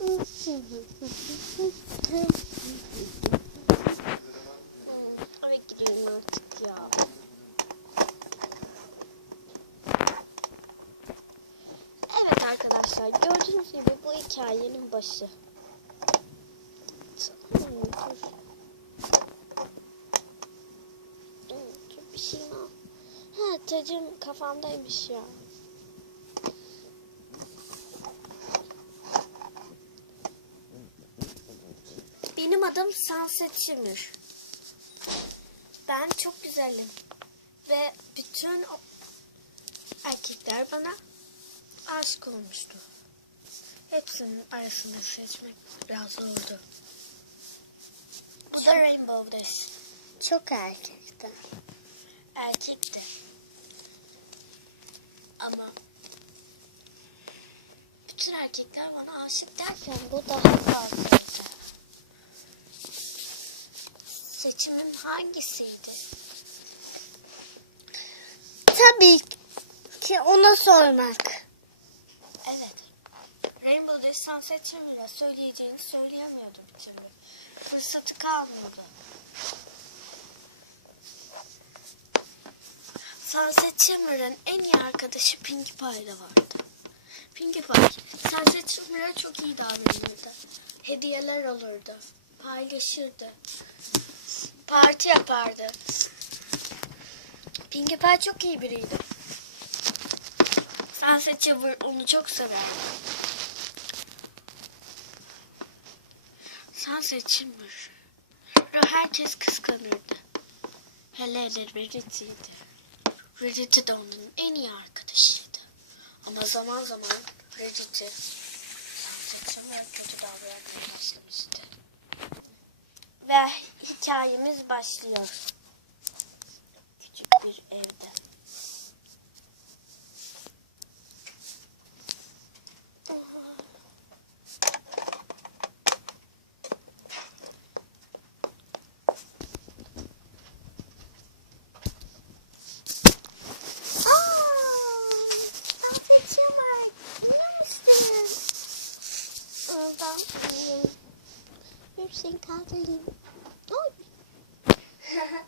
Eve gireyim artık ya. Evet arkadaşlar gördüğünüz gibi bu hikayenin başı. Şey? Ha tacım kafamdaymış ya. Benim adım Sunset Shimmer. Ben çok güzelim. Ve bütün erkekler bana aşık olmuştu. Hepsinin arasında seçmek biraz zordu. Bu da Rainbow Dash. Çok erkekti. Erkekti. Ama bütün erkekler bana aşık derken bu daha fazlaydı. Seçimim hangisiydi? Tabii ki ona sormak. Evet. Rainbow Sunset Shimmer'a söyleyeceğini söyleyemiyordum bir türlü. Fırsatı kalmıyordu. Sunset Shimmer'ın en iyi arkadaşı Pinkie Pie'de vardı. Pinkie Pie, Sunset Shimmer'a çok iyi davranırdı. Hediyeler alırdı. Paylaşırdı. Parti yapardı. Pinkie Pie çok iyi biriydi. Sunset Shimmer onu çok severdi. Sunset Shimmer. Herkes kıskanırdı. Hele hele Verity'ydi. Verity de onun en iyi arkadaşıydı. Ama zaman zaman Verity Sunset Shimmer'a kötü davranmaya başlamıştı. Ve hikayemiz başlıyor. Küçük bir evde. Şey kaldırayım. Oy.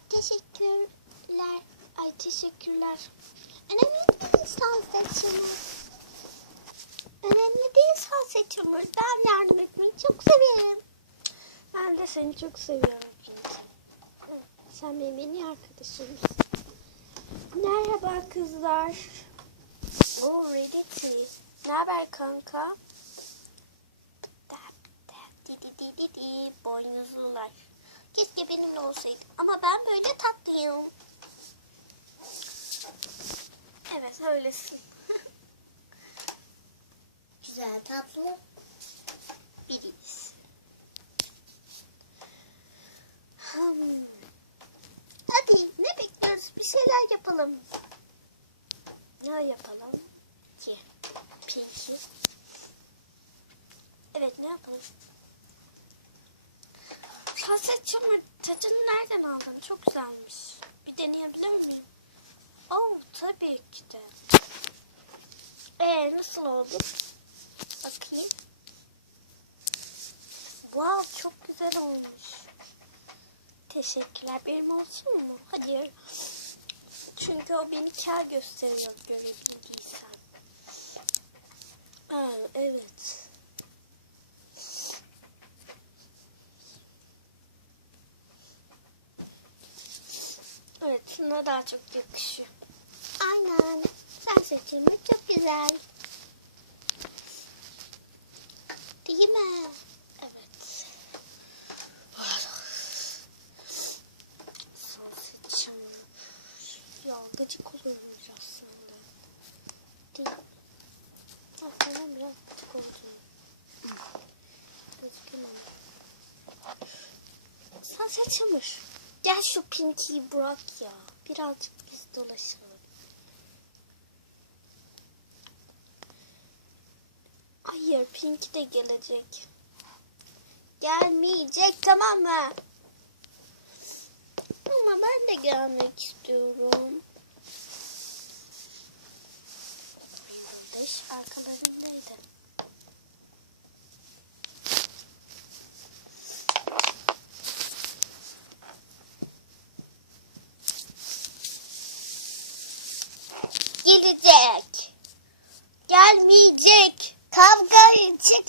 Teşekkürler. Ay teşekkürler. Önemli değil Sunset Shimmer. Önemli değil Sunset Shimmer. Ben yardım etmeyi çok severim. Ben de seni çok seviyorum Pinky. Sen benim en iyi arkadaşımsın. Merhaba kızlar. Oo Reddit. Ne haber kanka? Boynuzlular. Keşke benimle olsaydı ama ben böyle tatlıyım. Evet öylesin. Güzel tatlı biriyiz. Hmm. Hadi ne bekliyoruz bir şeyler yapalım. Ne yapalım ki? Pinky. Evet ne yapalım? Sunset Shimmer tacını nereden aldın? Çok güzelmiş. Bir deneyebilir miyim? Oh tabii ki de. Ee nasıl oldu? Bakayım. Wow çok güzel olmuş. Teşekkürler. Benim olsun mu? Hayır. Çünkü o beni kar gösteriyor görevliysen. Aa, evet. Şuna daha çok yakışıyor. Aynen. Sen seçimi çok güzel. Değil mi? Evet. Son seçim. Ya gıcık biraz senden. Değil. Ya senden biraz gıcık oldum. Sen seçimir. Gel şu Pinky'yi bırak ya. Birazcık biz dolaşalım. Hayır Pinky de gelecek. Gelmeyecek tamam mı? Ama ben de gelmek istiyorum. Kardeş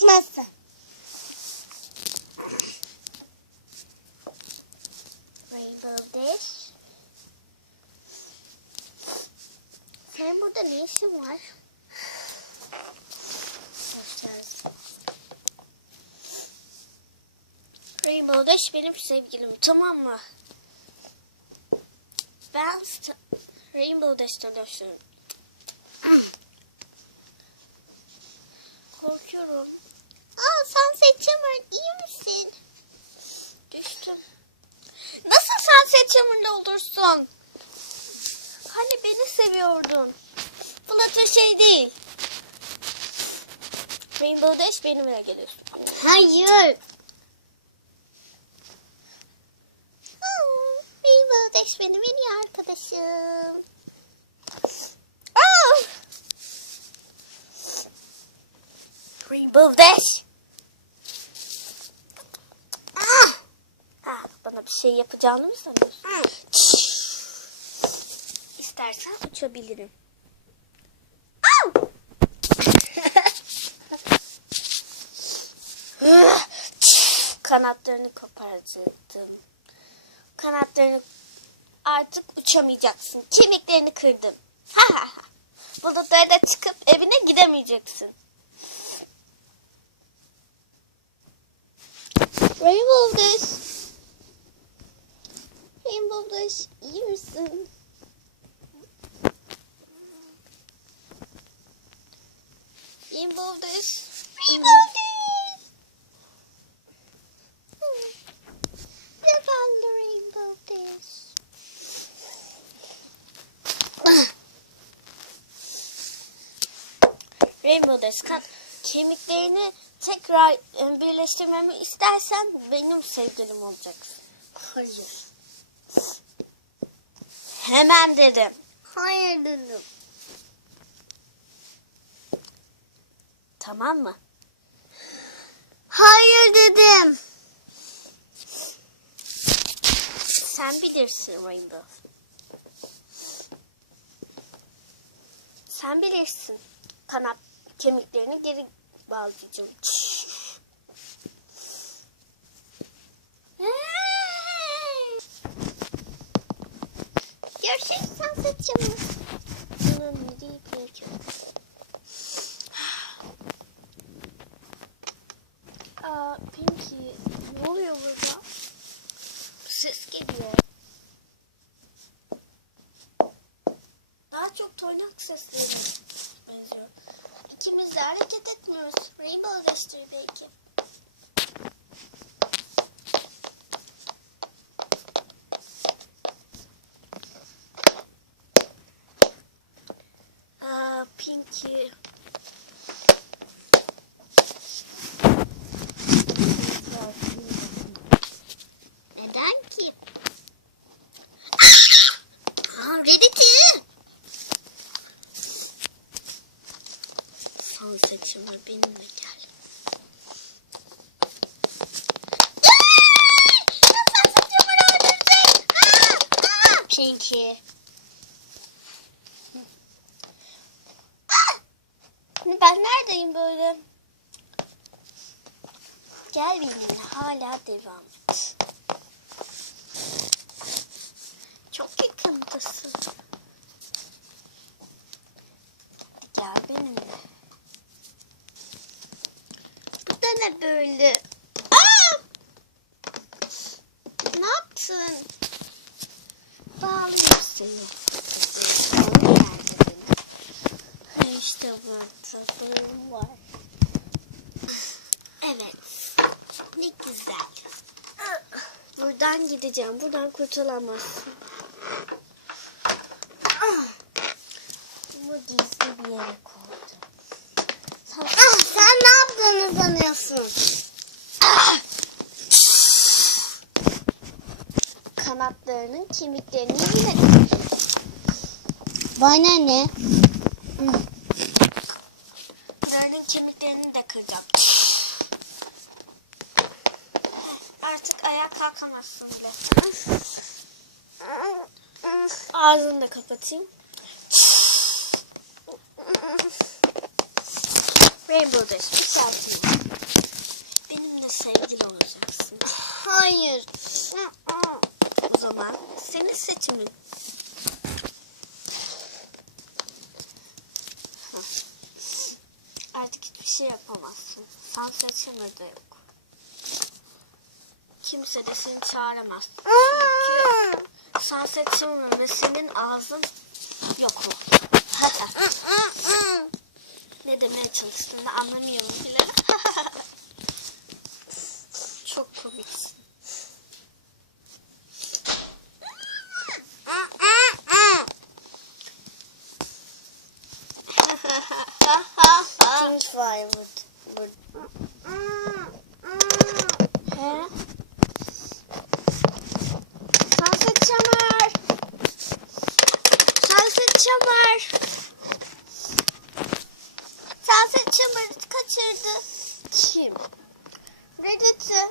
Nasıl? Rainbow Dash. Senin burada ne işin var? Rainbow Dash benim sevgilim tamam mı? Ben Rainbow Dash'ten hoşlanıyorum. Korkuyorum. Aa Sunset Chamber iyi misin? Düştüm. Nasıl Sunset Chamber'da olursun? Hani beni seviyordun. Flutter şey değil. Benimle geliyorsun. Hayır. Rainbow Dash benim en iyi arkadaşım. Aa! Rainbow Dash. Ah! Ah, bana bir şey yapacağını mı sanıyorsun? İstersen uçabilirim. Kanatlarını koparacaktım. Kanatlarını artık uçamayacaksın. Kemiklerini kırdım. Ha ha ha. Bulutlara çıkıp evine gidemeyeceksin. Rainbow Dash. Rainbow Dash iyi misin? Rainbow Dash. Rainbow Dash. Zavallı Rainbow Dash. Dash kan kemiklerini tekrar e, birleştirmemi istersen benim sevgilim olacaksın. Hayır. Hemen dedim. Hayır dedim. Tamam mı? Hayır dedim. Sen bilirsin Rainbow. Sen bilirsin. Kanat kemiklerini geri bağlayacağım. Görüşürüz sen saçımı. Bunun nereye peki? Aa, Pinky ne oluyor burada? Ses geliyor. Daha çok toynak sesleri. It's the most Rainbow Yesterday. Benimle gel. Pinky. Ben neredeyim böyle? Gel benimle hala devam et. Çok yakındasın. Gel benimle. Bu da ne böyle? Aa! Ne yaptın? Bağlayayım seni. İşte. Tatlım var. Evet. Ne güzel. Buradan gideceğim. Buradan kurtulamazsın. Bunu gizli bir yere koydum. Sen Ah, sen ne yaptığını sanıyorsun? kanatlarının kemiklerini kırdım. Bana ne? Bunların kemiklerini de kıracağım. Artık ayağa kalkamazsın bile. Ağzını da kapatayım. Rainbow Dash bir selfie. Benimle sevgili olacaksın. Hayır. O zaman senin seçimin. Artık hiçbir şey yapamazsın. Sen seçimde de yok. Kimse de seni çağıramaz. Çünkü sen seçimde ve senin ağzın yok. Hatta ne demeye çalıştığını anlamıyorum bile. Çok komiksin. Pink Firewood. He? Sunset Çamer. Sunset Çamer. Sunset Chamber'ı kaçırdı. Kim? Reddit'i.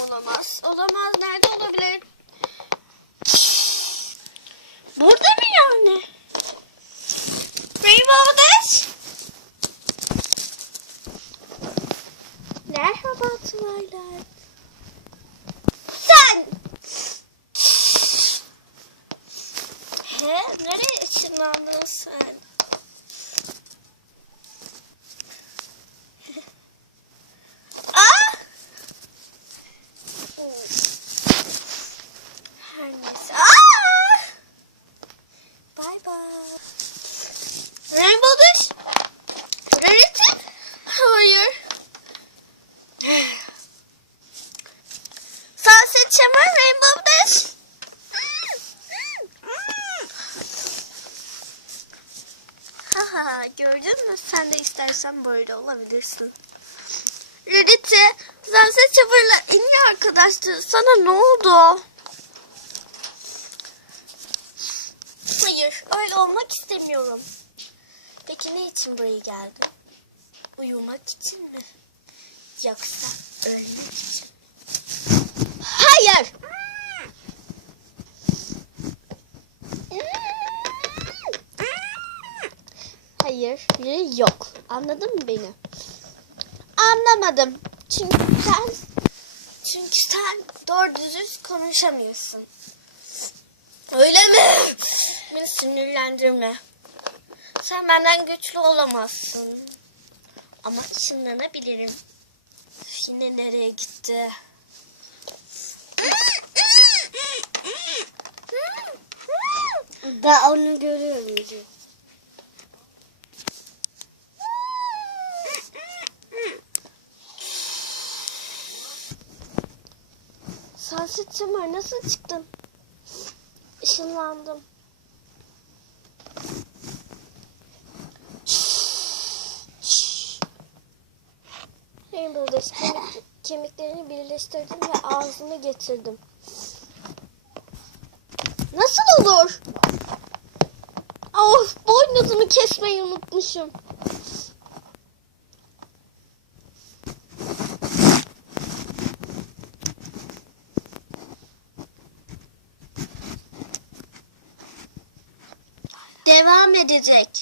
Olamaz. Olamaz. Nerede olabilir? Burada mı yani? Rainbow Dash. Merhaba Twilight. Sen. He? Nereye ışınlandın sen? Aa! Her neyse. Aa! Bye bye. Rainbow Dash. Reddit'i. Hayır. Sunset Chamber, Rainbow Dash. Haha gördün mü? Sen de istersen böyle olabilirsin. Reddit'e Sunset Chamber'la en iyi arkadaştı. Sana ne oldu? Hayır öyle olmak istemiyorum. Peki ne için buraya geldin? Uyumak için mi? Yoksa ölmek için mi? Hayır! Hayır, biri yok. Anladın mı beni? Anlamadım. Çünkü sen çünkü sen doğru düzgün konuşamıyorsun. Öyle mi? Beni sinirlendirme. Sen benden güçlü olamazsın. Ama ışınlanabilirim. Yine nereye gitti? Ben onu görüyorum. Sunset Summer nasıl çıktın? Işınlandım. Rainbow Dash kemik, kemiklerini birleştirdim ve ağzını getirdim. Nasıl olur? Of boynuzumu kesmeyi unutmuşum. Devam edecek.